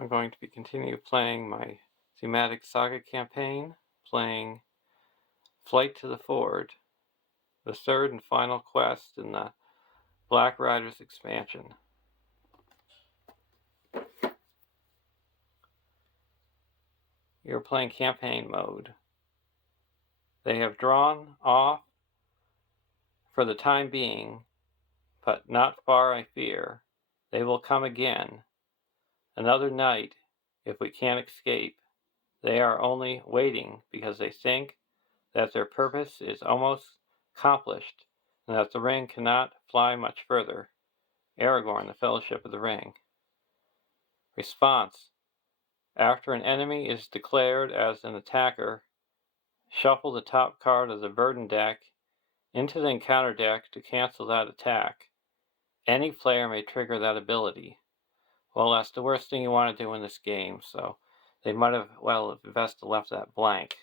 I'm going to be continue playing my thematic saga campaign, playing Flight to the Ford, the third and final quest in the Black Riders expansion. You're playing campaign mode. They have drawn off for the time being, but not far, I fear. They will come again. Another night, if we can't escape. They are only waiting because they think that their purpose is almost accomplished and that the ring cannot fly much further. Aragorn, the Fellowship of the Ring. Response: after an enemy is declared as an attacker, shuffle the top card of the burden deck into the encounter deck to cancel that attack. Any player may trigger that ability. Well, that's the worst thing you want to do in this game, so they might have, best left that blank.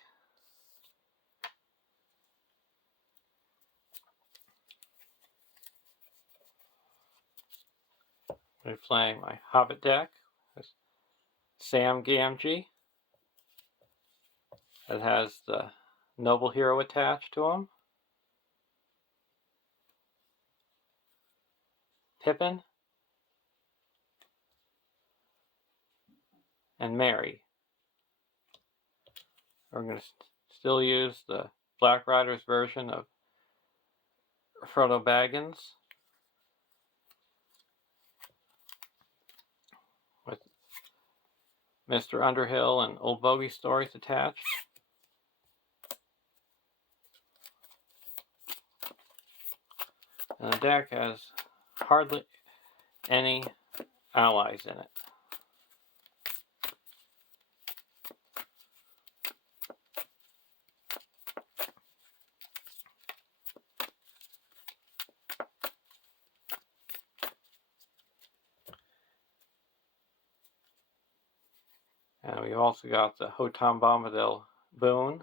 I'm playing my Hobbit deck. Sam Gamgee. It has the noble hero attached to him. Pippin. And Merry. We're going to still use the Black Riders version of Frodo Baggins with Mr. Underhill and Old Bogey stories attached. And the deck has hardly any allies in it. And we also got the Hotam Bombadil Boon.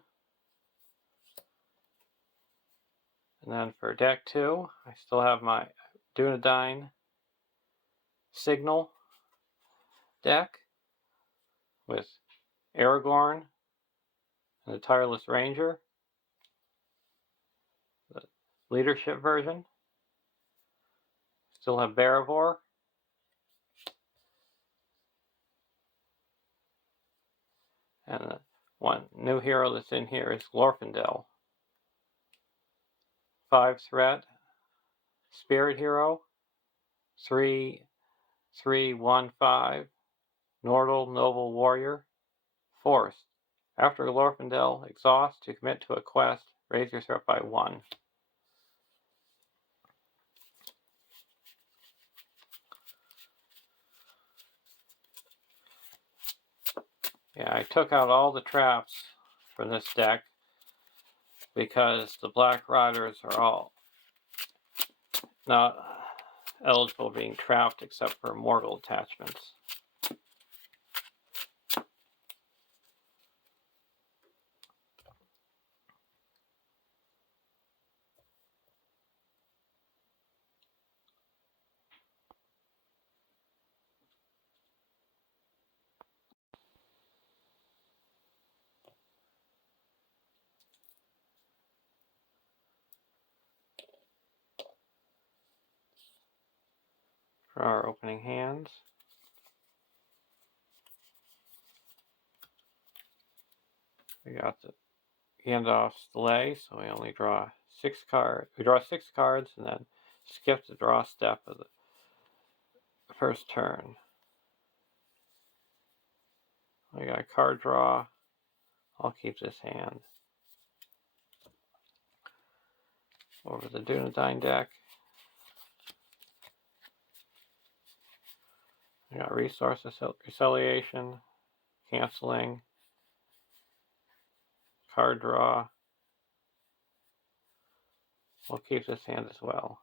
And then for deck 2, I still have my Dunedain Signal deck with Aragorn and the Tireless Ranger, the leadership version. Still have Barivor. And the one new hero that's in here is Glorfindel. 5 threat, Spirit Hero, 3/3/1/5, Nordal Noble Warrior. Force: after Glorfindel exhausts to commit to a quest, raise your threat by 1. Yeah, I took out all the traps from this deck because the Black Riders are all not eligible being trapped except for mortal attachments. For our opening hands, we got the Gandalf's delay, so we only draw 6 cards. We draw 6 cards and then skip the draw step of the first turn. We got a card draw. I'll keep this hand. Over the Dunedain deck, we got resource reconciliation, canceling, card draw. We'll keep this hand as well.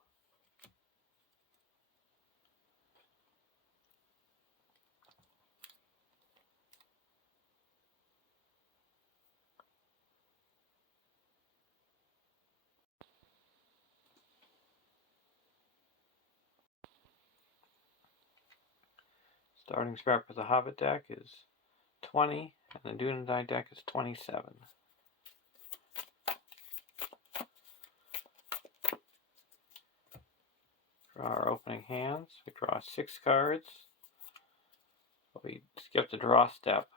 Starting scrap for the Hobbit deck is 20, and the Dunedain deck is 27. For our opening hands, we draw 6 cards, but we skip the draw step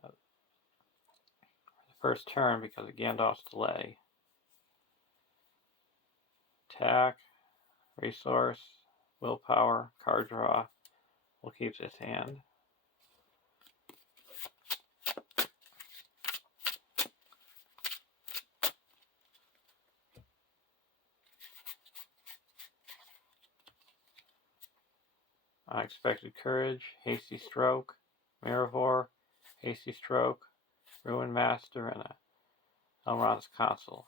for the first turn because of Gandalf's delay. Attack, resource, willpower, card draw. We'll keep this hand. Unexpected Courage, Hasty Stroke, Miravor, Hasty Stroke, Ruin Master, and a Elrond's Consul.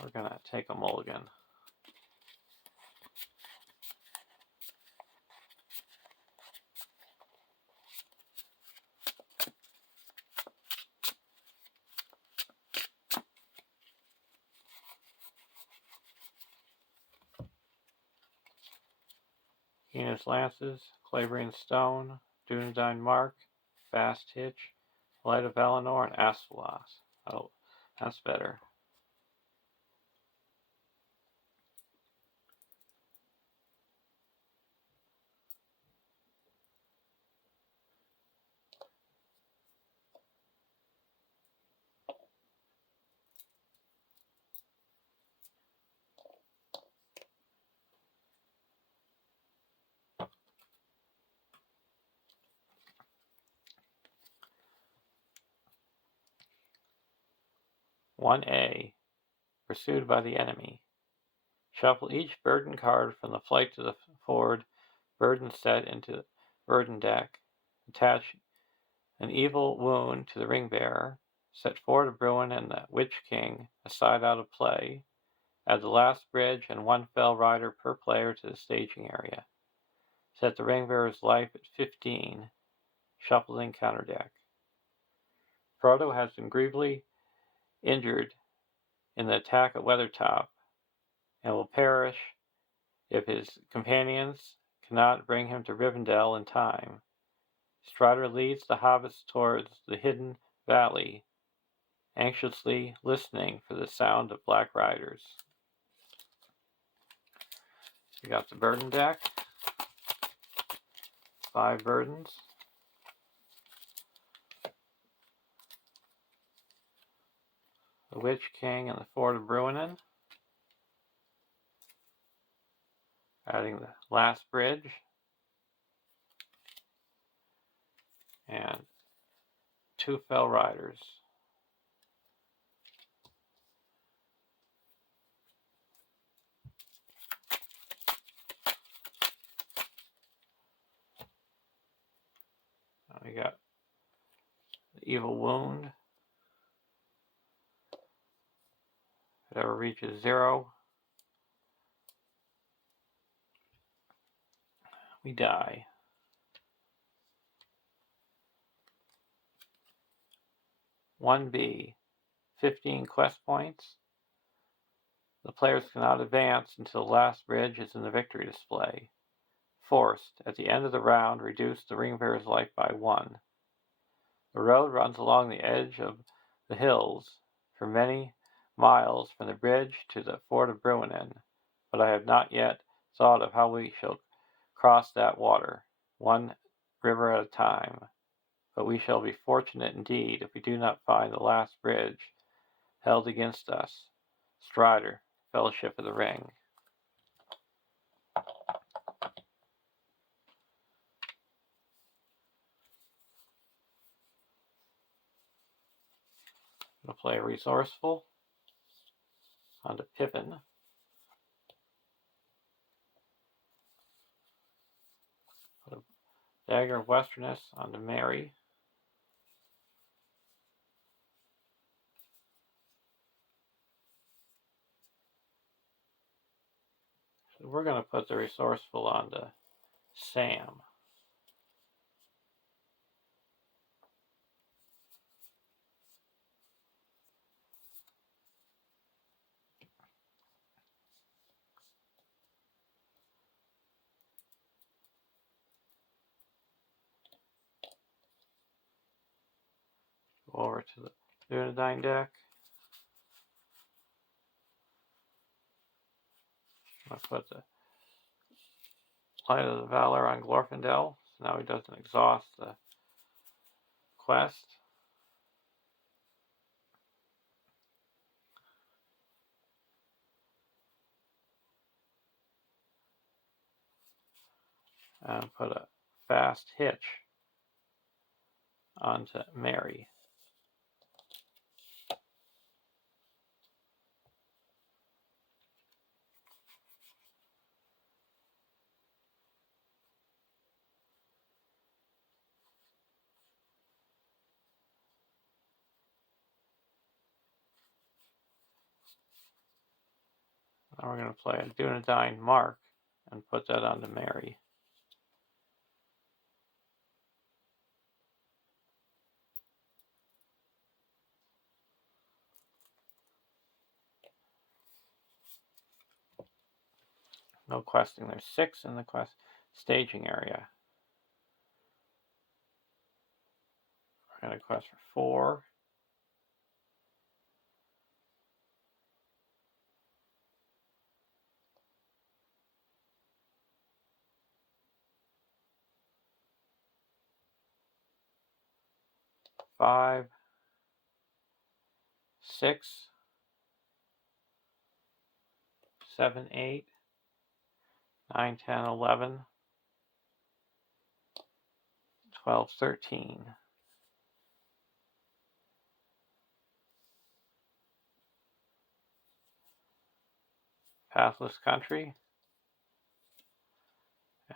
We're going to take a mulligan. Enos Lances, Claverian Stone, Dunedain Mark, Fast Hitch, Light of Valinor, and Asphalos. Oh, that's better. One A. Pursued by the enemy. Shuffle each burden card from the flight to the forward burden set into the burden deck. Attach an evil wound to the ring bearer. Set Ford of Bruin and the Witch King aside out of play. Add the last bridge and 1 fell rider per player to the staging area. Set the ring bearer's life at 15. Shuffle in counter deck. Frodo has been grievously injured in the attack at Weathertop and will perish if his companions cannot bring him to Rivendell in time. Strider leads the hobbits towards the hidden valley, anxiously listening for the sound of black riders. We got the burden deck, 5 burdens. The Witch King and the Ford of Bruinen. Adding the last bridge. And 2 fell riders. We got the evil wound. If it ever reaches 0, we die. 1B, 15 quest points. The players cannot advance until the last bridge is in the victory display. Forced, at the end of the round, reduce the ring bearer's life by 1. The road runs along the edge of the hills for many miles from the bridge to the Ford of Bruinen, but I have not yet thought of how we shall cross that water, 1 river at a time. But we shall be fortunate indeed if we do not find the last bridge held against us. Strider, Fellowship of the Ring. I'm going to play Resourceful onto Pippin. Put a Dagger of Westerness onto Merry. So we're going to put the Resourceful onto Sam. over to the Dunedain deck. I'll put the Light of the Valor on Glorfindel, so now he doesn't exhaust the quest. And put a fast hitch onto Mary. Now we're going to play a Dunedain Mark and put that onto Mary. No questing. There's 6 in the quest staging area. We're going to quest for 4. Five, 6, 7, 8, 9, 10, 11, 12, 13. Pathless Country.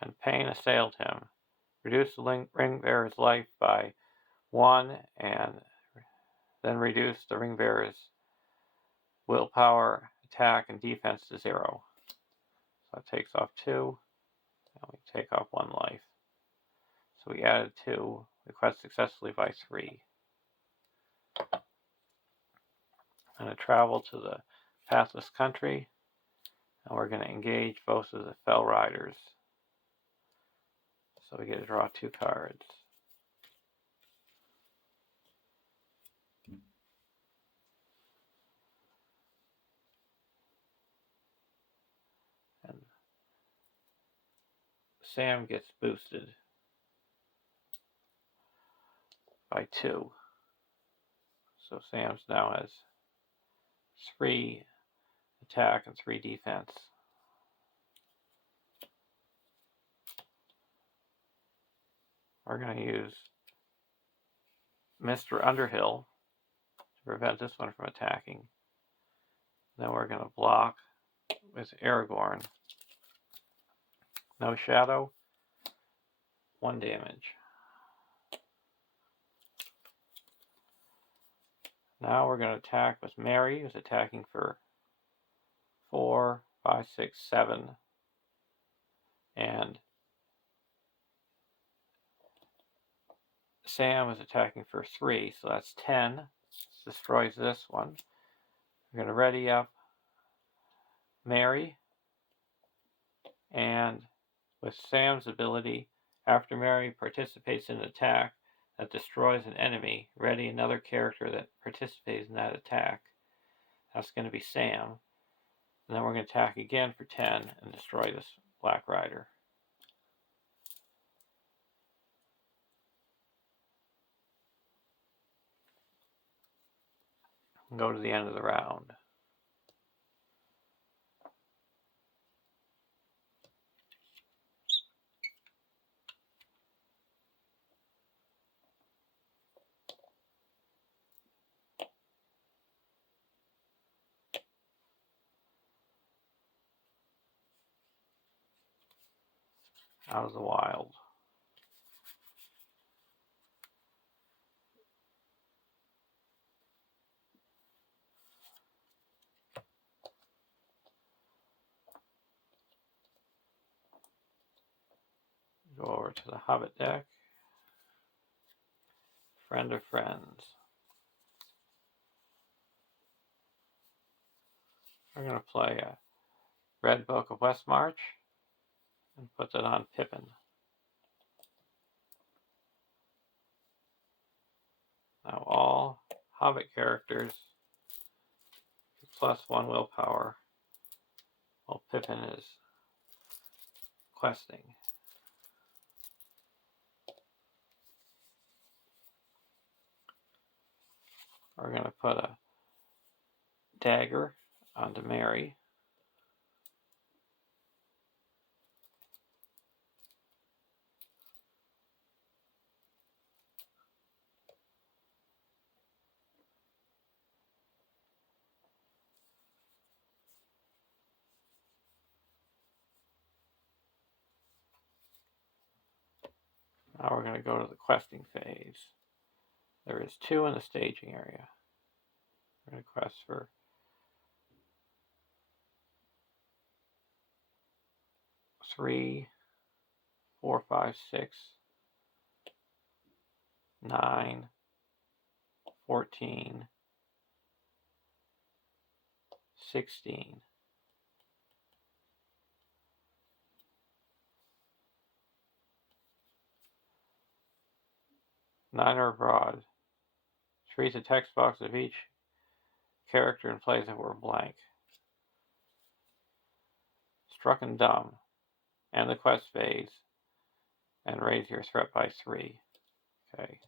And pain assailed him. Reduce the ring bearer's life by 1 and then reduce the ring bearer's willpower, attack, and defense to 0. So that takes off 2, and we take off 1 life. So we added 2. We quest successfully by 3. I'm going to travel to the Pathless Country, and we're going to engage both of the Fell Riders. So we get to draw 2 cards. And Sam gets boosted by 2. So Sam's now has 3 attack and 3 defense. We're going to use Mr. Underhill to prevent this one from attacking. Then we're going to block with Aragorn. No shadow, 1 damage. Now we're going to attack with Mary, who's attacking for 4, 5, 6, 7. And Sam is attacking for 3, so that's 10. Destroys this one. We're going to ready up Mary. And with Sam's ability, after Mary participates in an attack that destroys an enemy, ready another character that participates in that attack. That's going to be Sam. And then we're going to attack again for 10 and destroy this Black Rider. And go to the end of the round. Out of the Wild. Go over to the Hobbit deck. Friend of Friends. We're going to play a Red Book of Westmarch and put that on Pippin. Now all Hobbit characters, +1 willpower, while Pippin is questing. We're going to put a dagger onto Mary. Now we're going to go to the questing phase. There is 2 in the staging area. We're going to quest for 3, 4, 5, 6, 9, 14, 16. 9 are abroad. Treat the text box of each character in place if we're blank. Struck and dumb. End the quest phase. And raise your threat by 3. Okay.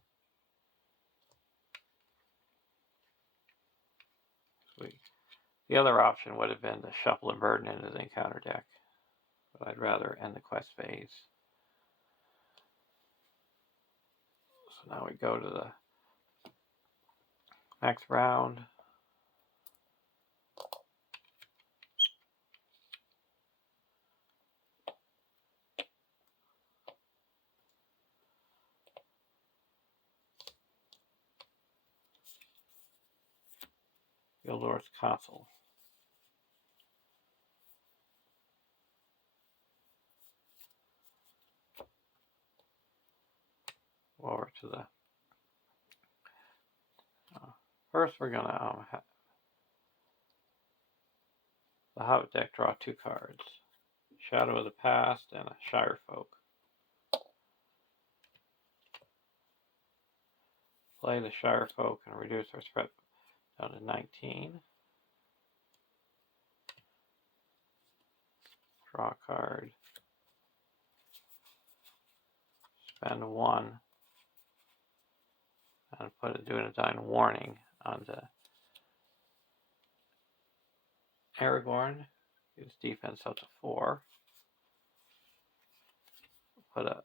Sweet. The other option would have been to shuffle a burden into the encounter deck. But I'd rather end the quest phase. So now we go to the next round. Gildor's Console. Over to the first we're gonna the Hobbit deck draw 2 cards. Shadow of the Past and a Shire Folk. Play the Shire Folk and reduce our threat down to 19. Draw a card. Spend 1. And put a Dunedain warning onto Aragorn. His defense up to 4. Put a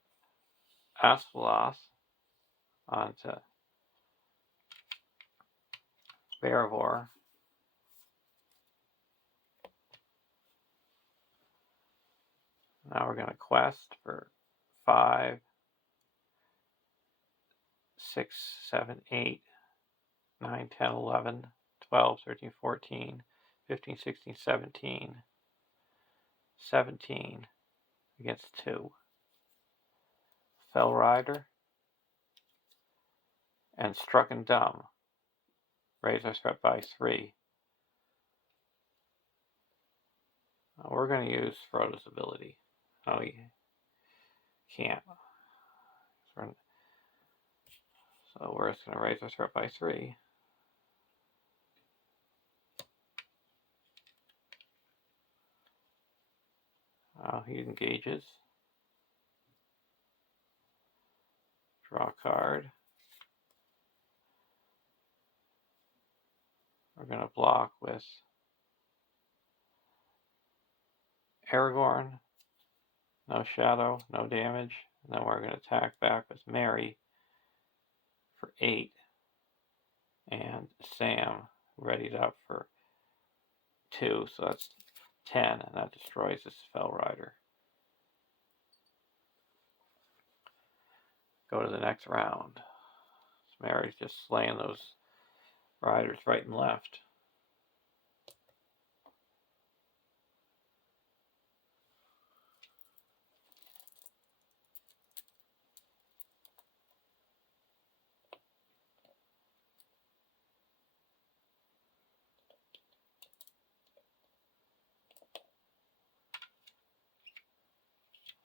Asphalos onto Beravor. Now we're going to quest for 5, 6, 7, 8, 9, 10, 11, 12, 13, 14, 15, 16, 17. 17 against 2. Fell Rider and Struck and Dumb. Raise our threat by 3. We're going to use Frodo's ability. Oh, he can't. So we're just going to raise our threat by 3. He engages. Draw a card. We're going to block with Aragorn. No shadow, no damage. And then we're going to attack back with Mary for 8. And Sam readied up for 2. So that's 10. And that destroys this Fell Rider. Go to the next round. So Mary's just slaying those riders right and left.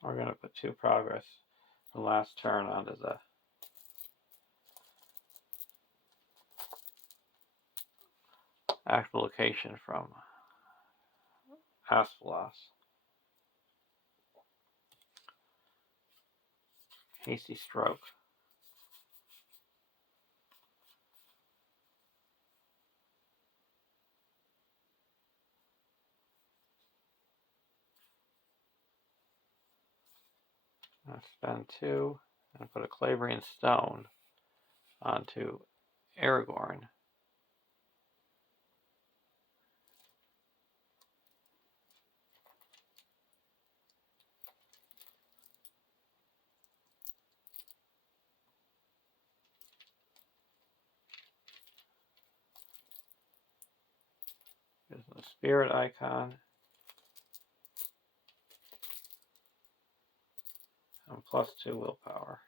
We're going to put 2 progress the last turn onto the actual location from Asphalos. Hasty stroke. I'll spend 2 and put a Calabrian stone onto Aragorn. There's the spirit icon. And +2 willpower.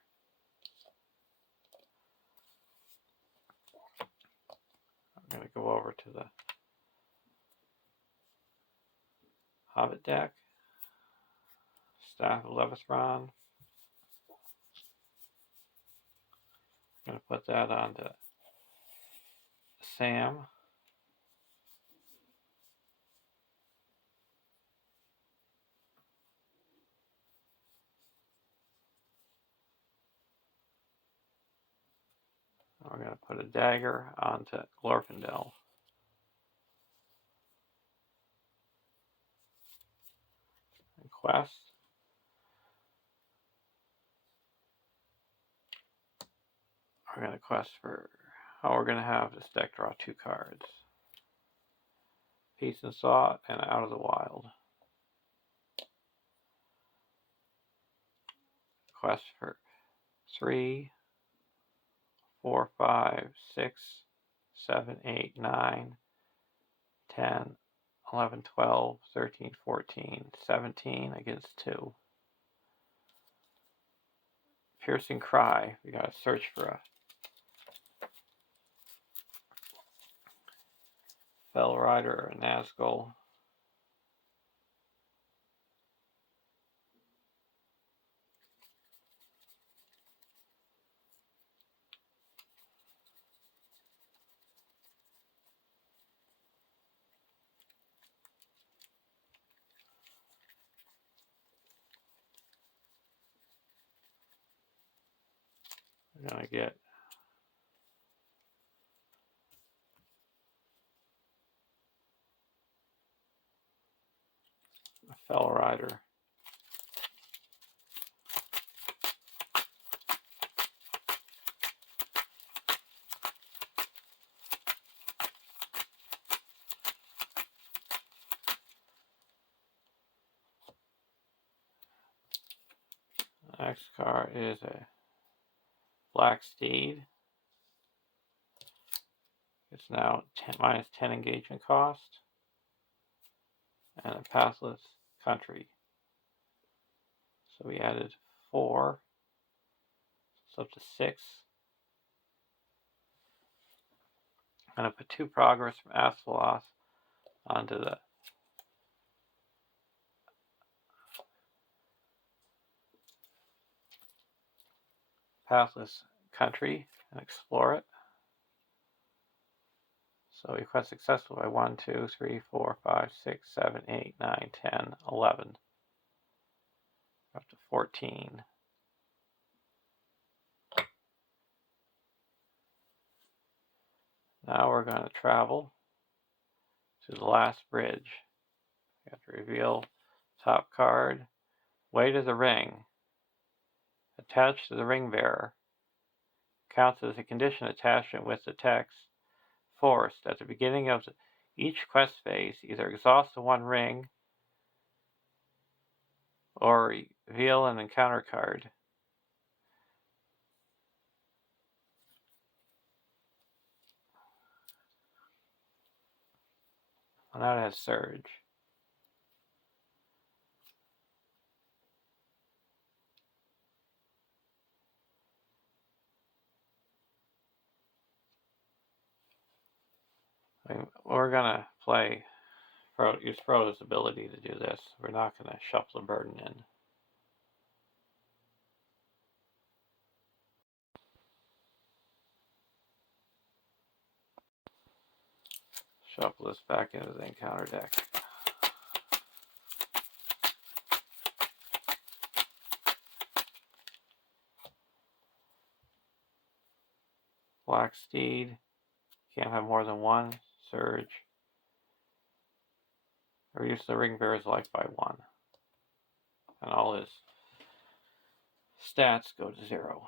I'm going to go over to the Hobbit deck. Staff of Levithron. I'm going to put that onto Sam. We're going to put a dagger onto Glorfindel. And quest. We're going to quest for how we're going to have this deck draw 2 cards. Peace and Sought and Out of the Wild. Quest for 3, 4, 5, 6, 7, 8, 9, 10, 11, 12, 13, 14, 17 against 2. Piercing Cry. We gotta search for a Fell Rider or a Nazgul. We're gonna get a Fell Rider. The next card is a Black Steed. It's now -10 engagement cost. And a Pathless Country. So we added 4. It's up to 6. I'm going to put 2 progress from Asphalos onto the Pathless Country and explore it. So we quest successful by 1, 2, 3, 4, 5, 6, 7, 8, 9, 10, 11. Up to 14. Now we're going to travel to the last bridge. We have to reveal top card. Weight of the ring. Attached to the ring bearer. Counts as a condition attachment with the text. Forced. At the beginning of each quest phase, either exhaust the 1 ring or reveal an encounter card. And that has Surge. We're going to use Frodo's ability to do this. We're not going to shuffle the burden in. Shuffle this back into the encounter deck. Black Steed. Can't have more than one. Surge. Reduce the ring bearer's life by 1. And all his stats go to 0.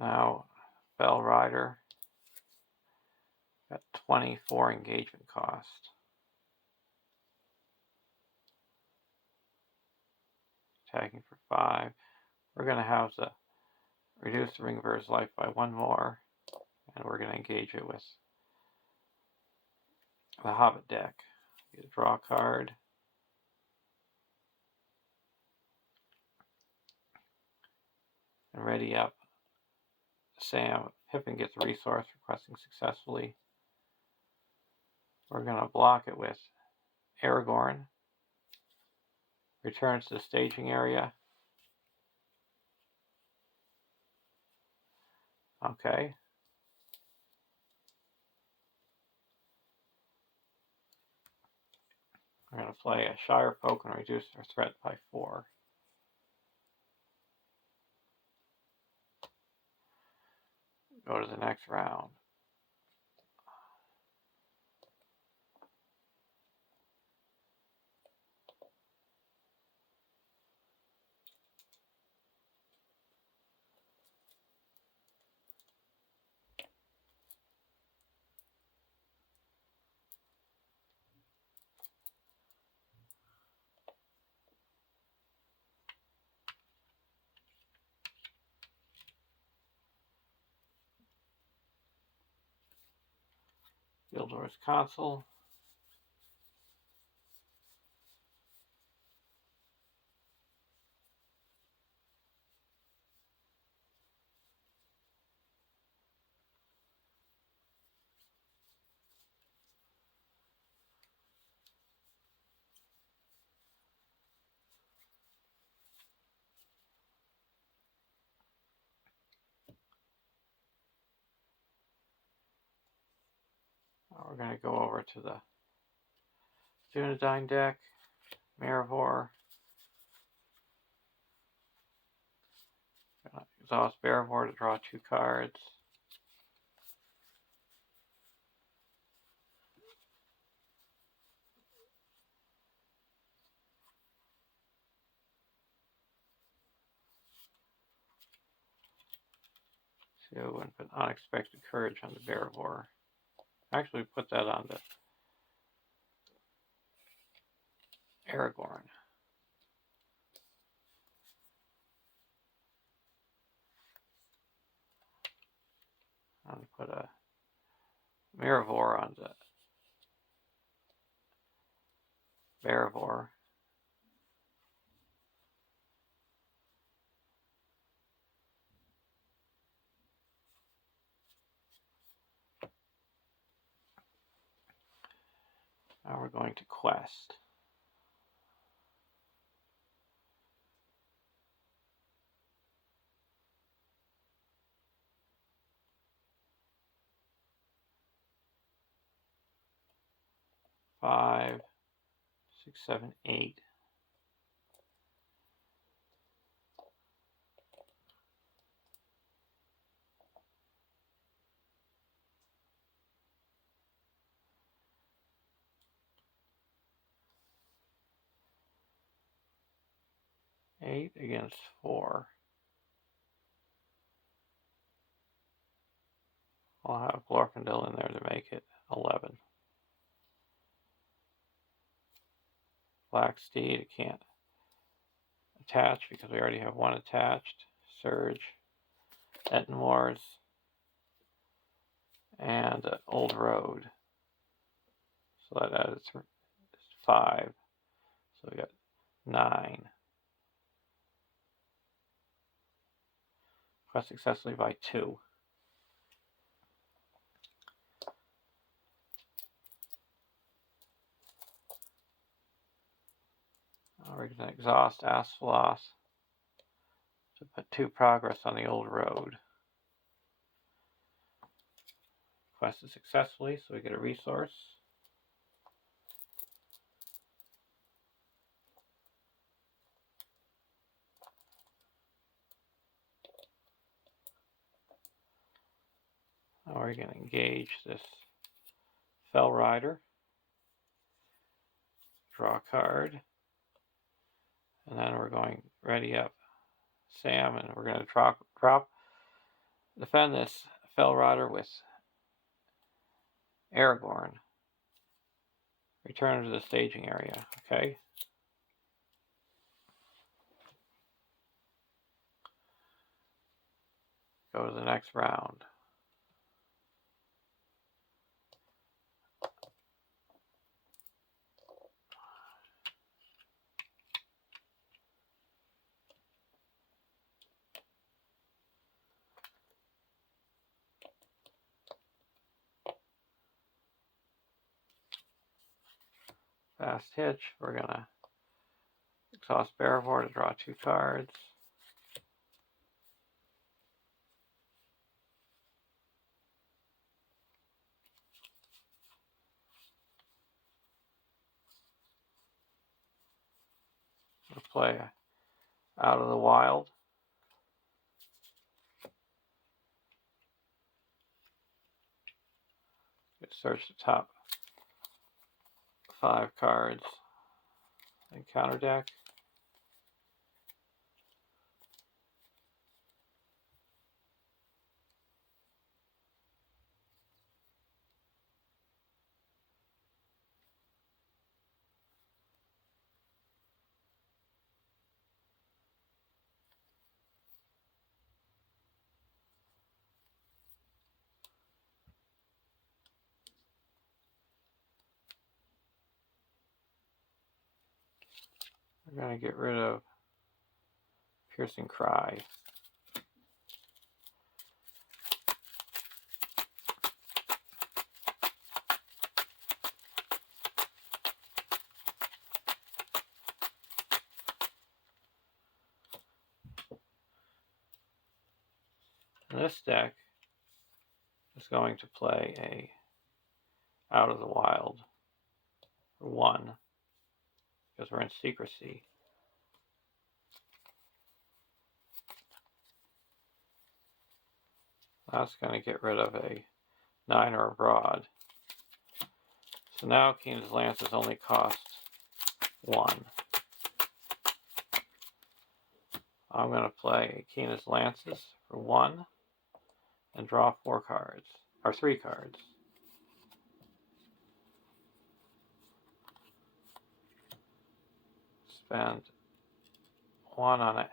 Now, Fell Rider. Got 24 engagement cost. Attacking for 5. We're going to have to reduce the ring bearer's life by 1 more. And we're going to engage it with the Hobbit deck. Get a draw card. And ready up. Sam. Pippin gets a resource requesting successfully. We're going to block it with Aragorn. Returns to the staging area. Okay. We're going to play a Shire Folk and reduce our threat by 4. Go to the next round. Gildor's Console. We're going to go over to the Dunedain deck. Marivor. Exhaust Marivor to draw 2 cards. So, and put Unexpected Courage on the Marivor. Actually, put that on the Aragorn. And put a Marivor on the Marivor. Now we're going to Quest. Five, 6, 7, 8. Eight against 4. I'll have Glorfindel in there to make it 11. Black Steed, it can't attach because we already have 1 attached. Surge, Ettenmoors, and Old Road. So that adds 5. So we got 9. Quest successfully by 2. We're going to exhaust Asphalos to put 2 progress on the old road. Quested successfully, so we get a resource. Now we're going to engage this Fell Rider. Draw a card. And then we're going ready up Sam, and we're going to defend this Fell Rider with Aragorn. Return to the staging area, okay? Go to the next round. Fast Hitch, we're going to exhaust Bearvor to draw 2 cards. We'll play Out of the Wild. Search the top 5 cards and counter deck. We're going to get rid of Piercing Cry. And this deck is going to play a Out of the Wild for 1 because we're in secrecy. That's going to get rid of a 9 or abroad. So now Keen's Lances only cost 1. I'm going to play Keen's Lances for 1 and draw 4 cards, or 3 cards. Spend 1 on an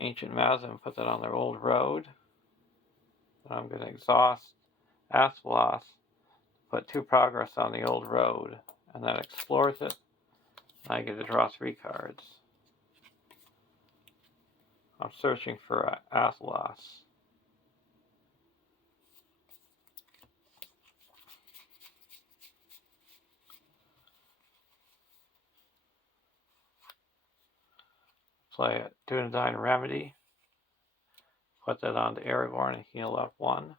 Ancient Mazza and put that on their old road. And I'm going to exhaust Asphalos, put 2 progress on the old road, and that explores it. I get to draw 3 cards. I'm searching for Asphalos. Play a Dunedain Remedy. Put that onto Aragorn and heal up 1.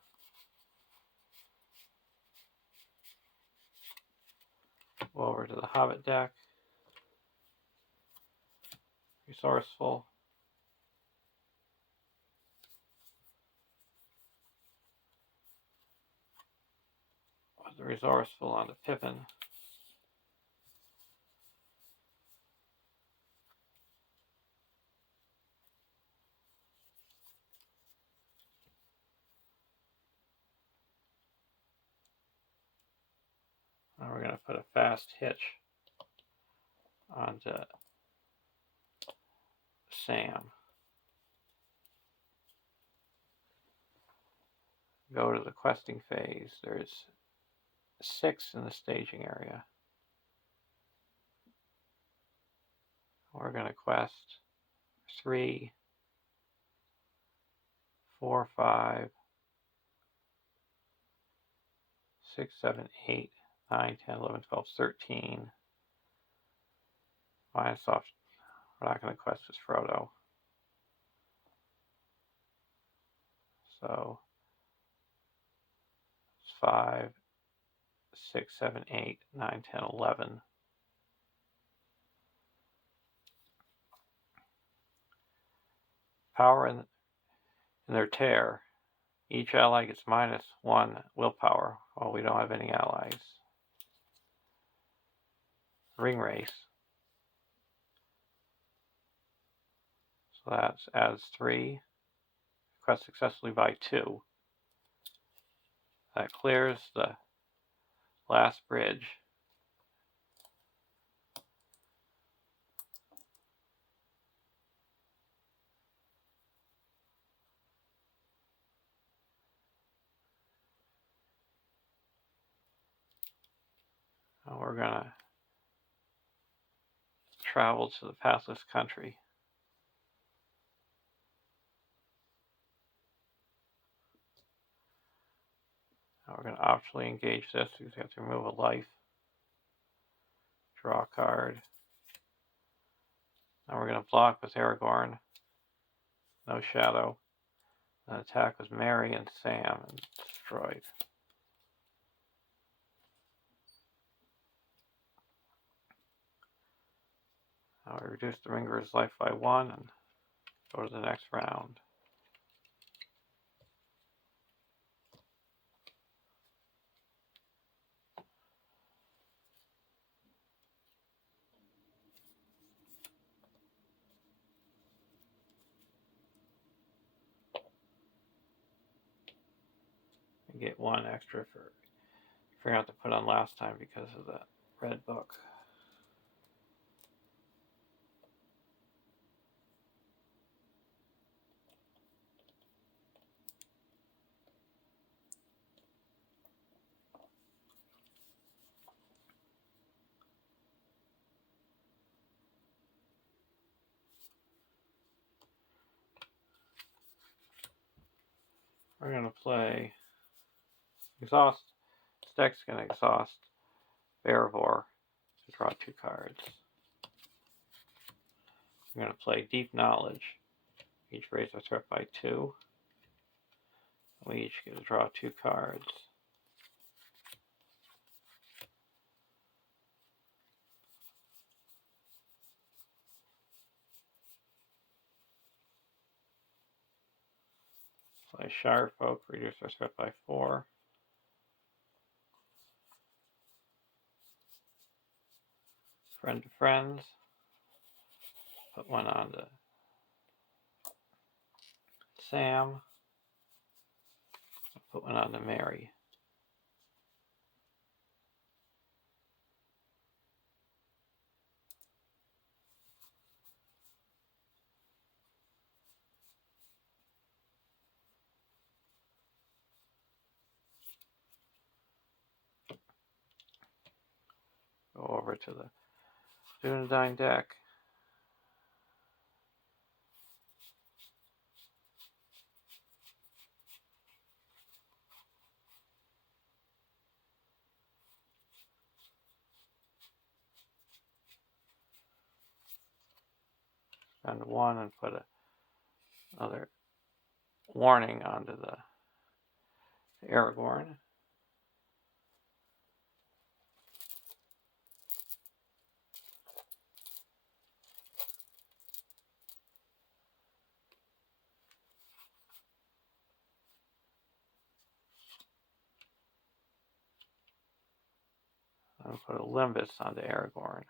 Go over to the Hobbit deck. Resourceful. Put the Resourceful onto Pippin. And we're going to put a Fast Hitch onto Sam. Go to the questing phase. There's 6 in the staging area. We're going to quest 3, 4, 5, 6, 7, 8, 9, 10, 11, 12, 13. Minus off We're not going to quest as Frodo. So it's 5, 6, 7, 8, 9, 10, 11. Power in their tear. Each ally gets -1 willpower while we don't have any allies. Ring race. So that adds 3. Quest successfully by 2. That clears the last bridge. And we're going to travel to the pathless country. Now we're going to optionally engage this because we have to remove a life. Draw a card. Now we're going to block with Aragorn. No shadow. Then attack with Merry and Sam and destroyed. Now we reduce the Ringer's life by 1 and go to the next round. And get 1 extra for figuring out to put on last time because of the red book. We're going to play Exhaust. This deck's going to exhaust Bearvor to draw 2 cards. We're going to play Deep Knowledge. Each raise our threat by 2. We each get to draw 2 cards. Play Shirefolk, reduce our threat by 4. Friend to Friends. Put 1 on to Sam. Put 1 on to Mary. Go over to the Dunedain deck. Spend 1 and put another warning onto the Aragorn. And put a Limbus onto Aragorn.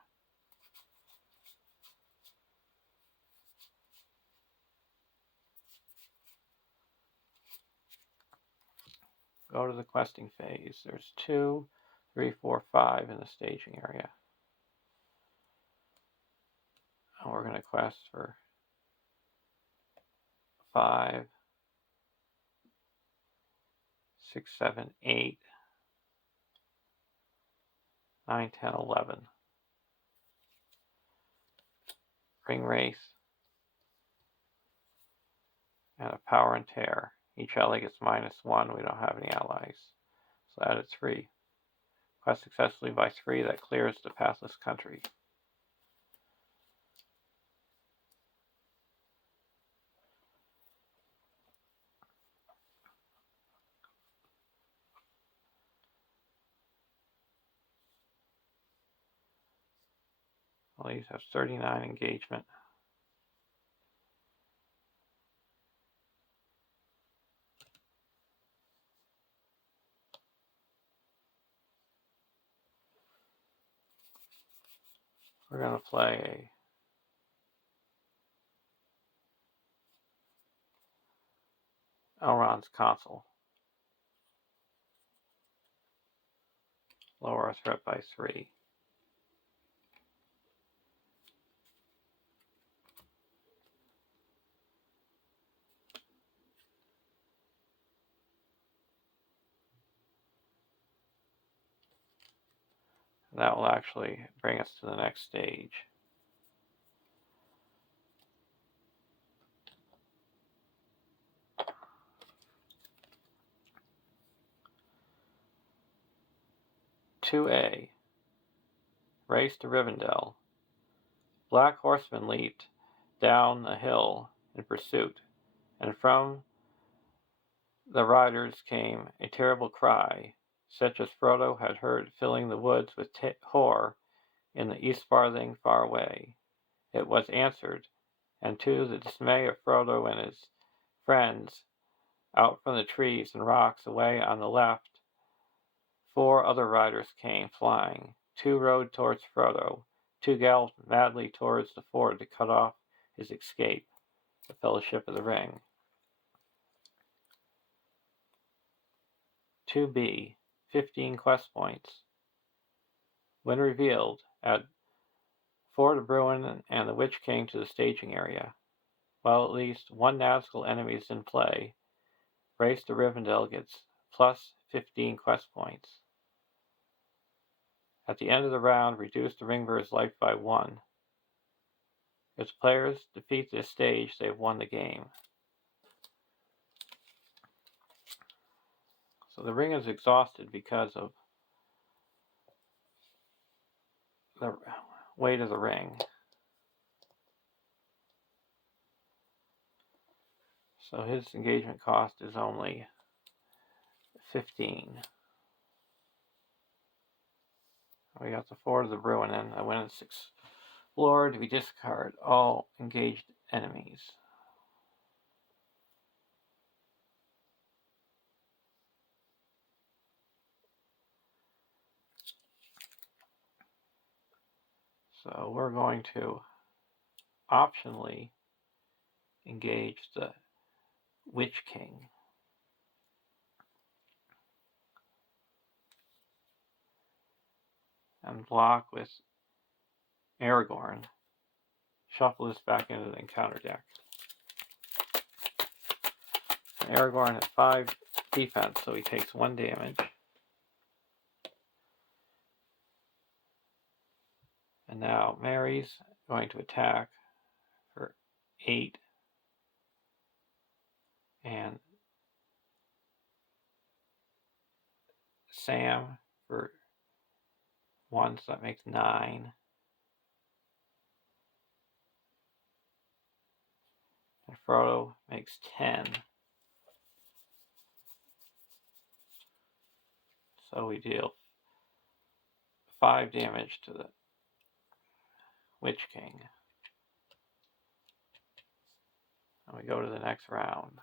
Go to the questing phase. There's 2, 3, 4, 5 in the staging area. And we're going to quest for 5, 6, 7, 8, 9, 10, 11. Ring race. And a power and tear. Each ally gets -1. We don't have any allies. So added 3. Quest successfully by 3. That clears the pathless country. Well, these have 39 engagement. We're going to play Elrond's Consul. Lower our threat by 3. That will actually bring us to the next stage. "2A. Race to Rivendell. Black horsemen leaped down the hill in pursuit, and from the riders came a terrible cry, such as Frodo had heard filling the woods with horror in the East Farthing far away. It was answered, and to the dismay of Frodo and his friends, out from the trees and rocks away on the left, 4 other riders came flying. 2 rode towards Frodo, 2 galloped madly towards the ford to cut off his escape. The Fellowship of the Ring. 2B. 15 quest points. When revealed, add Ford of Bruin and the Witch King to the staging area. While at least 1 Nazgul enemy is in play, Race to Rivendell gets plus 15 quest points. At the end of the round, reduce the Ringbird's life by 1. If players defeat this stage, they have won the game. So the ring is exhausted because of the weight of the ring. So his engagement cost is only 15. We got the Ford of the Bruin, and I went in 6 Lord. We discard all engaged enemies. So we're going to optionally engage the Witch King. And block with Aragorn. Shuffle this back into the encounter deck. And Aragorn has 5 defense, so he takes 1 damage. And now Mary's going to attack for 8. And Sam for 1, so that makes 9. And Frodo makes 10. So we deal 5 damage to the Witch King. And we go to the next round.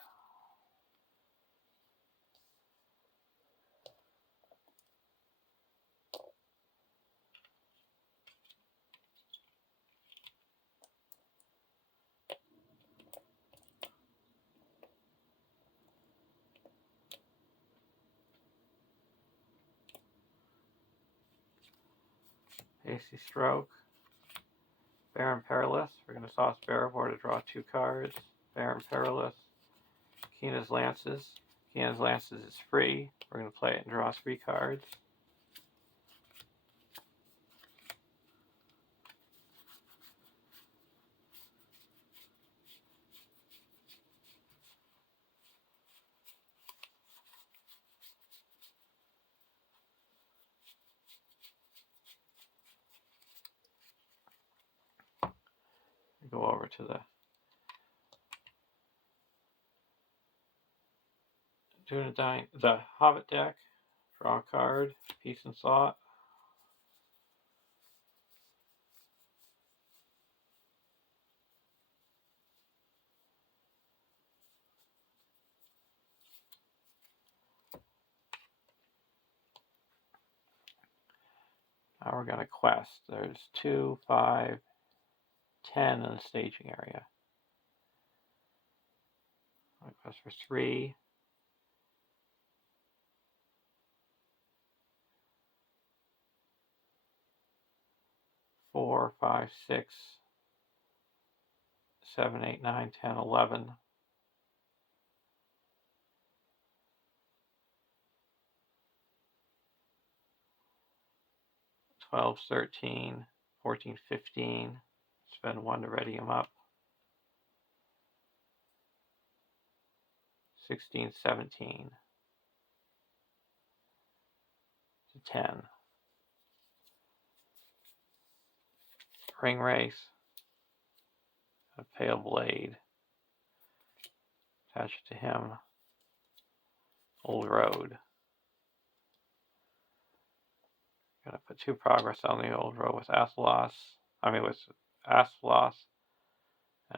Hasty Stroke. Baron Perilous. We're going to toss Barivore to draw 2 cards. Baron Perilous. Keena's Lances. Keena's Lances is free. We're going to play it and draw 3 cards. Go over to the Hobbit deck. Draw a card. Peace and Thought. Now we're going to quest. There's 2, 5, 10 in the staging area. I quest for 3. 4, 5, 6, 7, 8, 9, 10, 11. 12, 13, 14, 15. Spend 1 to ready him up. 16, 17. To 10. Ring race. A pale blade. Attach it to him. Old road. Gonna put 2 progress on the old road with Asphalos. And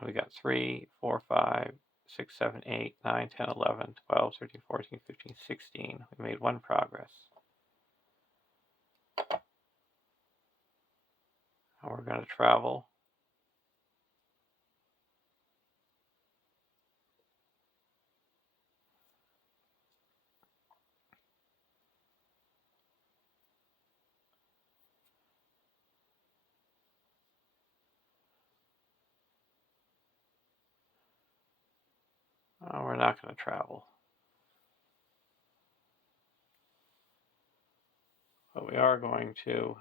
we got 3, 4, 5, 6, 7, 8, 9, 10, 11, 12, 13, 14, 15, 16. We made 1 progress. And we're going to travel. Oh, we're not going to travel. But we are going to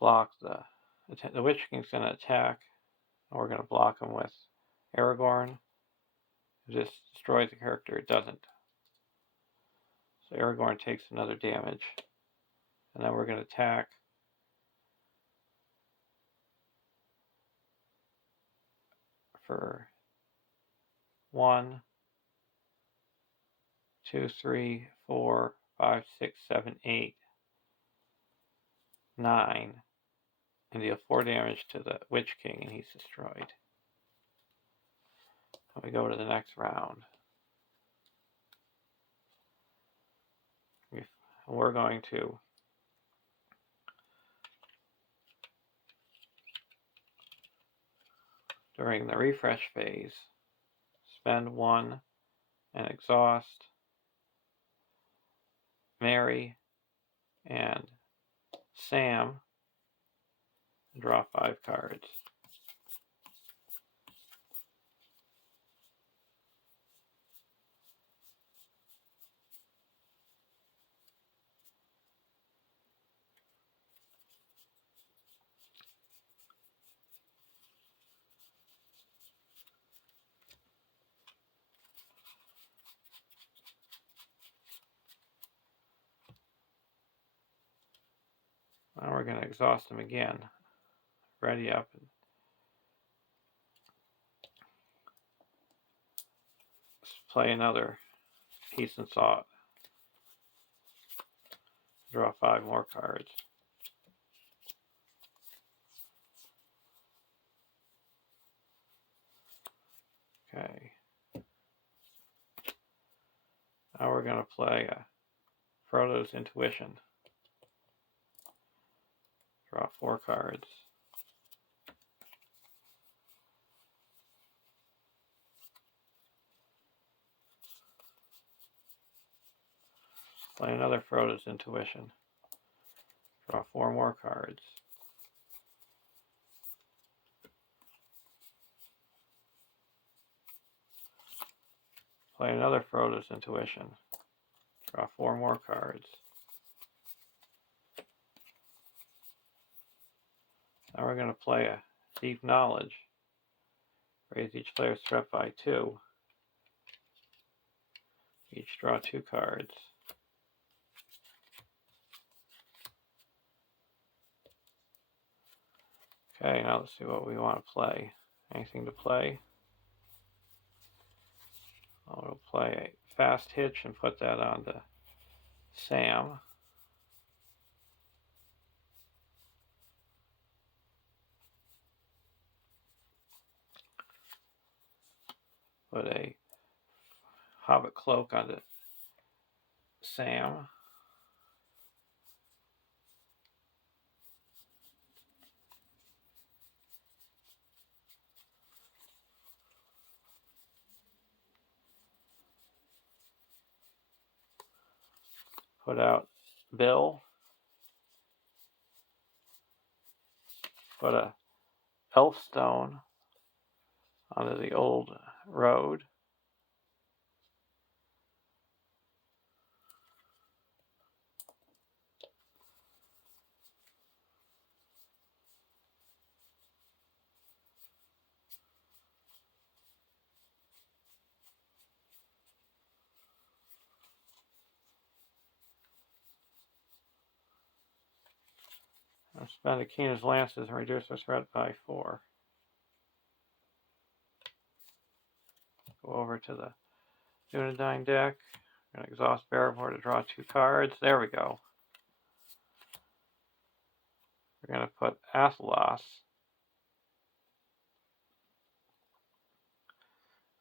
block the Witch King's going to attack. And we're going to block him with Aragorn. If this destroys the character, it doesn't. So Aragorn takes another damage. And then we're going to attack for 1, 2, 3, 4, 5, 6, 7, 8, 9. And deal 4 damage to the Witch King, and he's destroyed. And we go to the next round. We're going to during the refresh phase, spend 1 and exhaust Mary and Sam and draw 5 cards. Now we're going to exhaust them again. Ready up. And play another Peace and Thought. Draw 5 more cards. Okay. Now we're going to play Frodo's Intuition. Draw 4 cards. Play another Frodo's Intuition. Draw 4 more cards. Play another Frodo's Intuition. Draw 4 more cards. Now we're going to play a Deep Knowledge. Raise each player's threat by 2. Each draw 2 cards. Okay, now let's see what we want to play. Anything to play? We'll play a Fast Hitch and put that on to Sam. Put a Hobbit cloak onto Sam. Put out Bill. Put a elf stone onto the old road. Spend the Keena's lances and reduce the threat by 4. Go over to the Dunedain deck. I'm going to exhaust Barrymore to draw 2 cards. There we go. We're going to put Athelos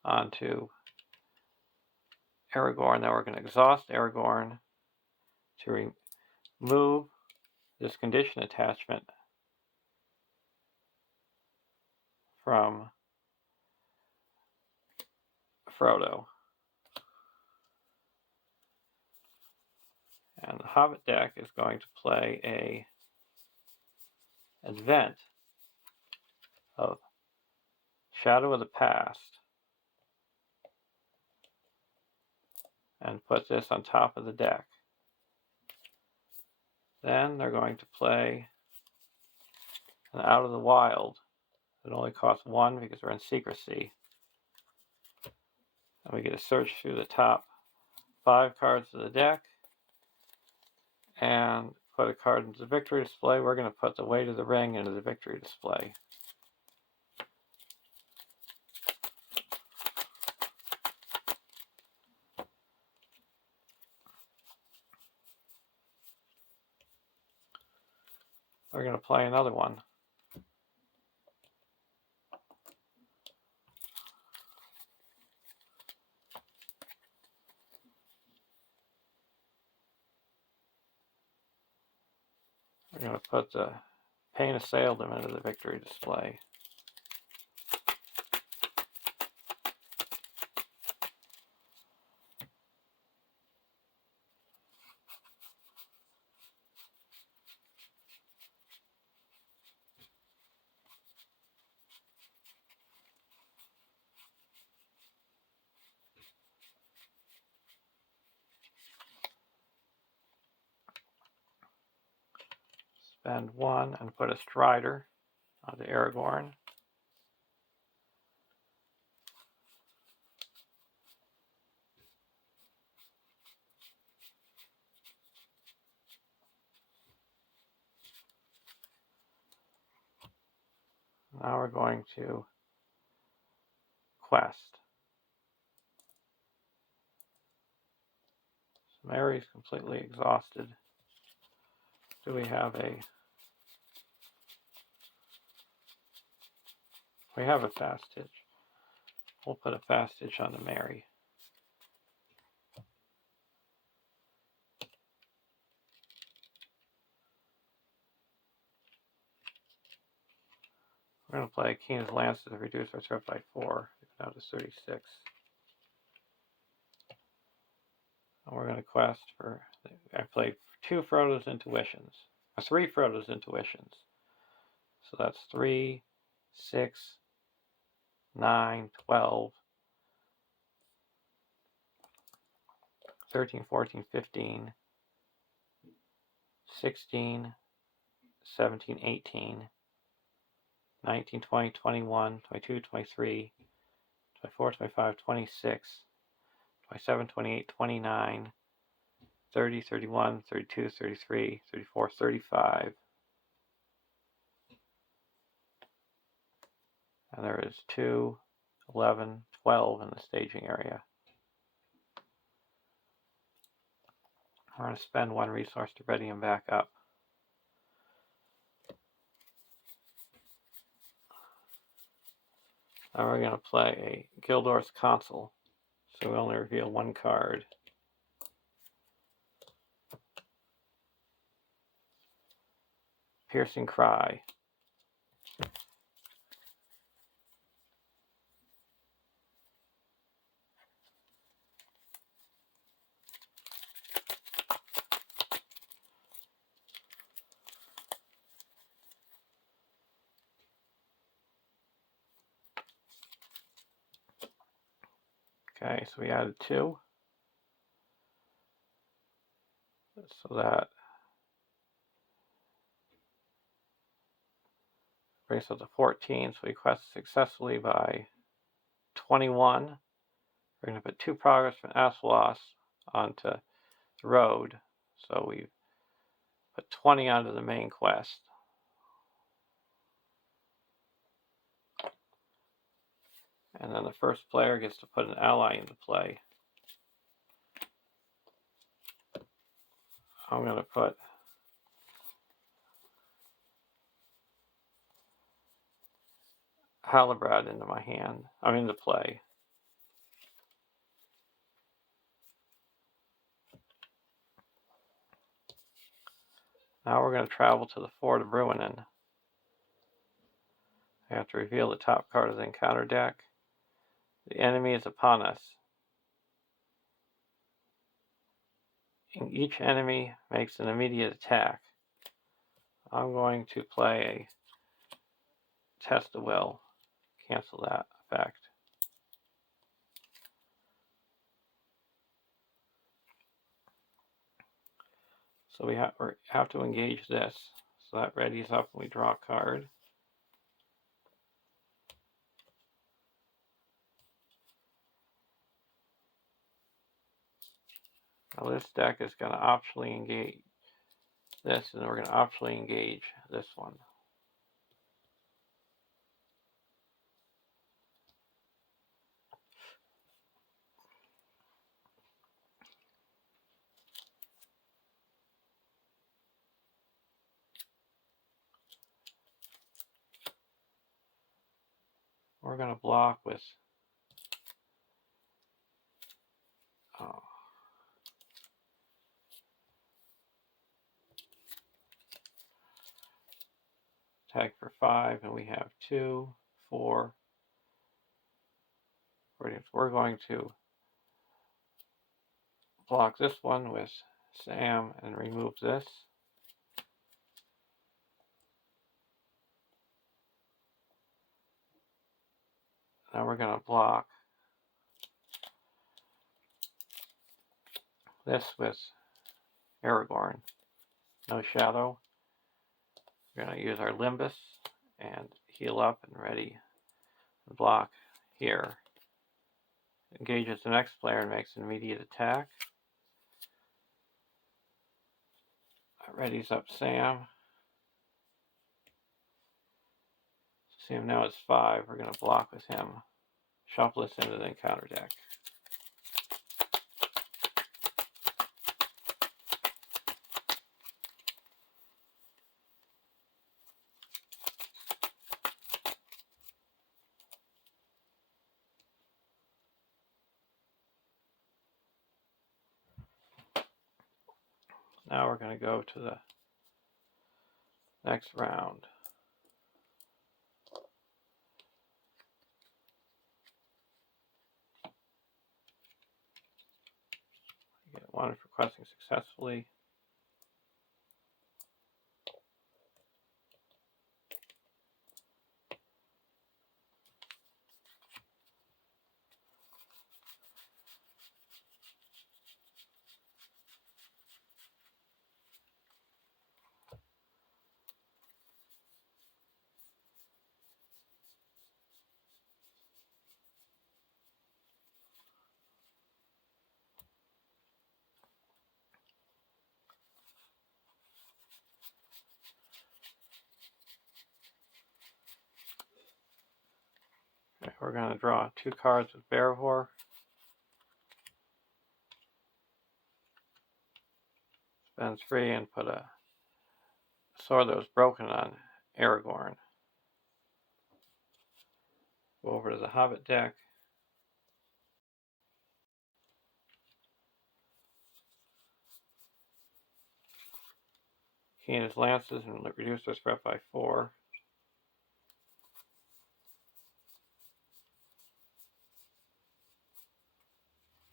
onto Aragorn. Now we're going to exhaust Aragorn to remove this condition attachment from Frodo. And the Hobbit deck is going to play a event of Shadow of the Past and put this on top of the deck. Then they're going to play an Out of the Wild. It only costs 1 because we're in secrecy. And we get to search through the top 5 cards of the deck and put a card into the victory display. We're going to put the Weight of the Ring into the victory display. We're going to play another one. We're going to put the Pain Assailed Him into the victory display. Spend 1 and put a Strider onto Aragorn. Now we're going to quest. So Mary's completely exhausted. Do we have a... We have a Fast Stitch. We'll put a Fast Stitch on the Mary. We're going to play Keena's Lance to reduce our threat by 4, down to 36. And we're going to quest for... I played 2 Frodo's Intuitions. Or 3 Frodo's Intuitions. So that's 3, 6, 9, 12, 13, 14, 15, 16, 17, 18, 19, 20, 21, 22, 23, 24, 25, 26, 27, 28, 29, 30, 31, 32, 33, 34, 35. And there is 2, 11, 12 in the staging area. We're going to spend 1 resource to ready him back up. Now we're going to play a Gildor's Consul. So we only reveal one card. Piercing Cry. Okay, so we added 2. So that brings us to 14. So we quest successfully by 21. We're going to put 2 progress from Aswalas onto the road. So we put 20 onto the main quest. And then the first player gets to put an ally into play. I'm going to put Halibut into my hand. I'm into play. Now we're going to travel to the Fort of Ruinen. I have to reveal the top card of the encounter deck. The enemy is upon us. Each enemy makes an immediate attack. I'm going to play a Test of Will. Cancel that effect. So we have to engage this. So that readies up when we draw a card. Now this deck is going to optionally engage this, and we're going to optionally engage this one. We're going to block with tag for 5, and we have 2, 4. We're going to block this one with Sam and remove this. Now we're going to block this with Aragorn. No shadow. We're going to use our Limbus and heal up and ready to block here. Engages the next player and makes an immediate attack. That readies up Sam. Sam now is 5. We're going to block with him. Shuffle this into the encounter deck. Now we're going to go to the next round. You get 1 for questing successfully. Okay, we're going to draw 2 cards with Bearhor. Spends free and put a sword that was broken on Aragorn. Go over to the Hobbit deck. key in his lances and reduce their threat by 4.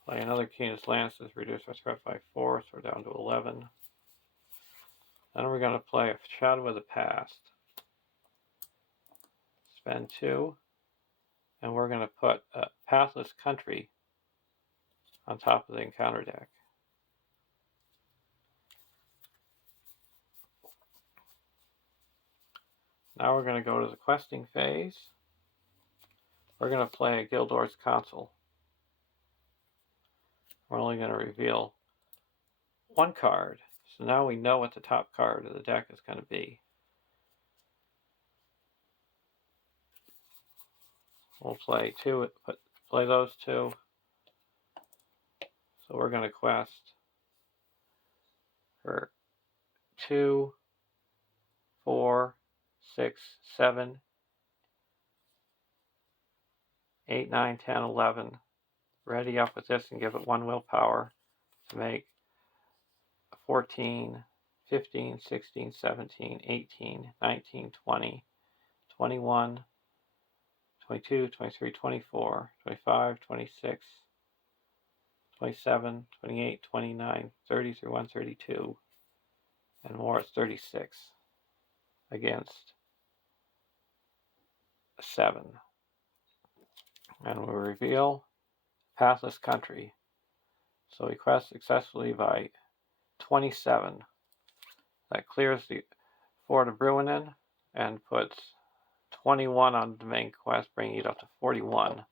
Play another key in his lances, reduce our threat by 4, so we're down to 11. Then we're going to play a Shadow of the Past. Spend 2, and we're going to put a Pathless Country on top of the encounter deck. Now we're going to go to the questing phase. We're going to play a Gildor's Consul. We're only going to reveal 1 card, so now we know what the top card of the deck is going to be. We'll play those 2. So we're going to quest for 2, 4, 6, 7, 8, 9, 10, 11. Ready up with this and give it 1 willpower to make 14, 15, 16, 17, 18, 19, 20, 21, 22, 23, 24, 25, 26, 27, 28, 29, 30 through 132, and more is 36 against 7. And we'll reveal Pathless Country. So we quest successfully by 27. That clears the Fort of Bruinen and puts 21 on the main quest, bringing it up to 41.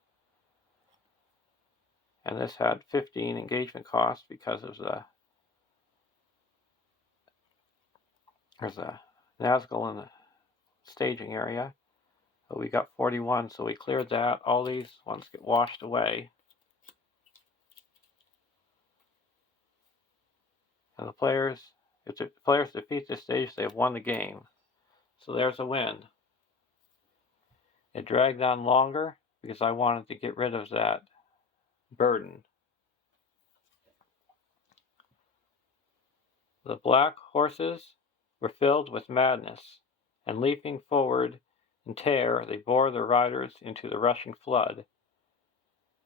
And this had 15 engagement costs because of there's a Nazgul in the staging area. But we got 41, so we cleared that. All these ones get washed away. And if the players defeat this stage, they have won the game. So there's a win. It dragged on longer because I wanted to get rid of that burden. The black horses were filled with madness, and leaping forward in terror, they bore their riders into the rushing flood.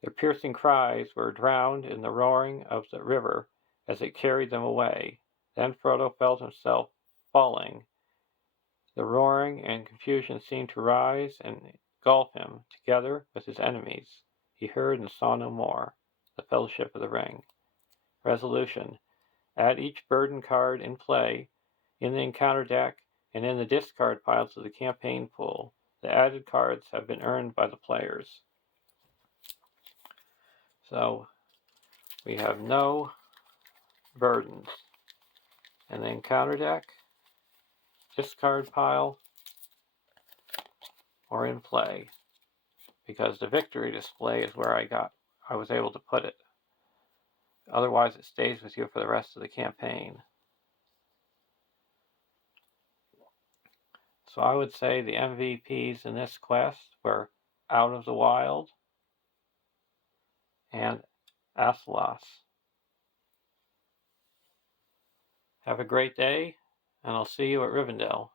Their piercing cries were drowned in the roaring of the river as it carried them away. Then Frodo felt himself falling. The roaring and confusion seemed to rise and engulf him, together with his enemies. He heard and saw no more. The Fellowship of the Ring. Resolution. Add each burden card in play, in the encounter deck, and in the discard piles of the campaign pool. The added cards have been earned by the players. So we have no burdens in the encounter deck, discard pile, or in play, because the victory display is where I was able to put it. Otherwise it stays with you for the rest of the campaign. So I would say the MVPs in this quest were Out of the Wild and Athelas. Have a great day, and I'll see you at Rivendell.